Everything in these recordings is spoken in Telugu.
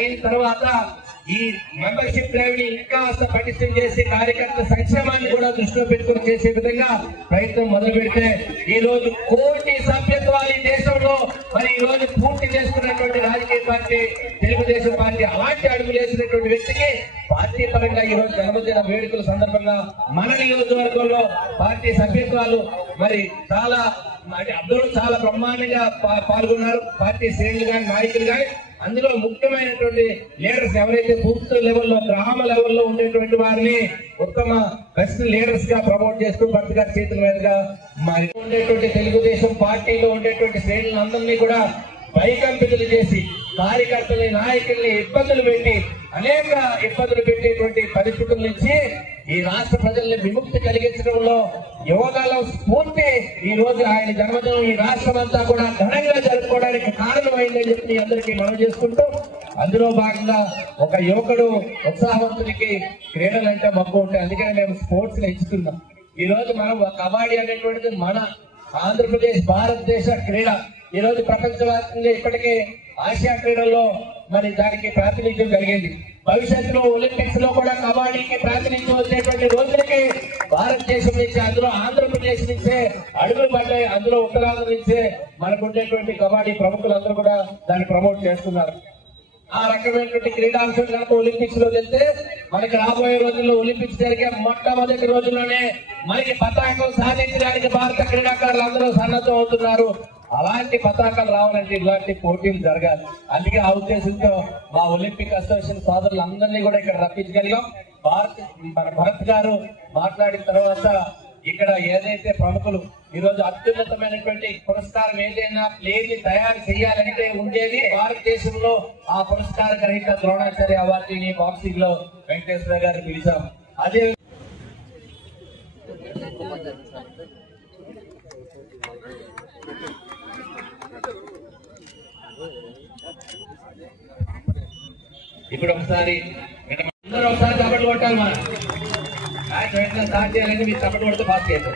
అయిన తర్వాత ఈ మెంబర్షిప్ డ్రైవ్ ని ఇంకా పటిష్టం చేసి కార్యకర్తల సంక్షేమాన్ని కూడా దృష్టిలో పెట్టుకుని చేసే విధంగా ప్రయత్నం మొదలు పెడితే ఈ రోజు కోటి సభ్యత్వాలు ఈ దేశంలో మరి ఈ రోజు పూర్తి చేసుకున్నటువంటి రాజకీయ పార్టీ తెలుగుదేశం పార్టీ అలాంటి అడుగులు వేసినటువంటి వ్యక్తికి పార్టీ పరంగా ఈ రోజు జన్మదిన వేడుకల సందర్భంగా మన నియోజకవర్గంలో పార్టీ సభ్యత్వాలు మరి అందరూ చాలా బ్రహ్మాండంగా పాల్గొన్నారు. పార్టీ శ్రేణులు కానీ నాయకులు కానీ అందులో ముఖ్యమైనటువంటి లీడర్స్ ఎవరైతే బూత్ లెవెల్లో గ్రామ లెవెల్లో ఉండేటువంటి వారిని ఉత్తమ బెస్ట్ లీడర్స్ గా ప్రమోట్ చేస్తూ భర్త గారి చేతుల మీదుగా మరి ఉండేటువంటి తెలుగుదేశం పార్టీలో ఉండేటువంటి శ్రేణులందరినీ కూడా భయకంపితులు చేసి కార్యకర్తల్ని నాయకుల్ని ఇబ్బందులు పెట్టి అనేక ఇబ్బందులు పెట్టేటువంటి పరిస్థితుల నుంచి ఈ రాష్ట్ర ప్రజల్ని విముక్తి కలిగించడంలో యువకాలం స్ఫూర్తి ఈ రోజు ఆయన జన్మదినం ఈ రాష్ట్రం అంతా కూడా ఘనంగా జరుపుకోవడానికి కారణమైందని చెప్పి అందరికీ మనం చేసుకుంటూ అందులో భాగంగా ఒక యువకుడు ఉత్సాహవంతుడికి క్రీడలంటే మక్కువ ఉంటాయి. అందుకని మేము స్పోర్ట్స్ ఎంచుకున్నాం. ఈ రోజు మనం కబడ్డీ అనేటువంటిది మన ఆంధ్రప్రదేశ్ భారతదేశ క్రీడ. ఈ రోజు ప్రపంచవ్యాప్తంగా ఇప్పటికే ఆసియా క్రీడల్లో మరి దానికి ప్రాతినిధ్యం కలిగింది. భవిష్యత్తులో ఒలింపిక్స్ లో కూడా కబడ్డీకి ప్రాతినిధ్యం వచ్చేటువంటి రోజులకి భారతదేశం నుంచి అందులో ఆంధ్రప్రదేశ్ నుంచే అడుగులు పడ్డాయి. అందులో ఉత్తరాంధ్ర నుంచే మనకు ఉండేటువంటి కబడ్డీ ప్రముఖులందరూ కూడా దాన్ని ప్రమోట్ చేస్తున్నారు. ఆ రకమైనటువంటి క్రీడాంశం కనుక ఒలింపిక్స్ లో వెళ్తే మనకి రాబోయే రోజుల్లో ఒలింపిక్స్ జరిగే మొట్టమొదటి రోజుల్లోనే మనకి పతాకం సాధించడానికి భారత క్రీడాకారులు అందరూ సన్నద్ధం అవుతున్నారు. అలాంటి పతాకాలు రావాలంటే ఇలాంటి పోటీలు జరగాలి. అందుకే ఆ ఉద్దేశంతో మా ఒలింపిక్ అసోసియేషన్ సోదరులు అందరినీ కూడా ఇక్కడ రప్పించగలిగాం. మన భరత్ గారు మాట్లాడిన తర్వాత ఇక్కడ ఏదైతే ప్రముఖులు ఈ రోజు అత్యున్నతమైనటువంటి పురస్కారం ఏదైనా ప్లేన్ ని తయారు చేయాలంటే ఉండేది భారతదేశంలో ఆ పురస్కార గ్రహీత ద్రోణాచార్య అవార్డుని బాక్సింగ్ లో వెంకటేశ్వర గారిని పిలిచాం. అదే ఇప్పుడు ఒకసారి అందరూ ఒకసారి చప్పట్లు కొట్టాలి. మనం మ్యాచ్ వెంటనే స్టార్ట్ చేయాలంటే మీరు చప్పట్లు కొడితే పాస్ చేయాలి.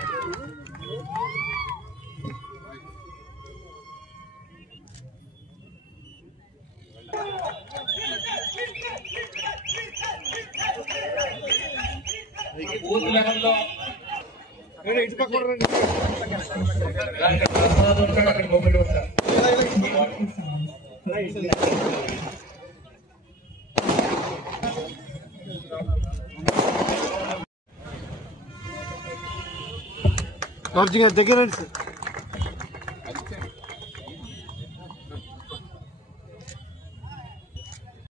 బూత్ లెవెల్లో అక్కడ మొబైల్ ఉంటారు. దగ్గర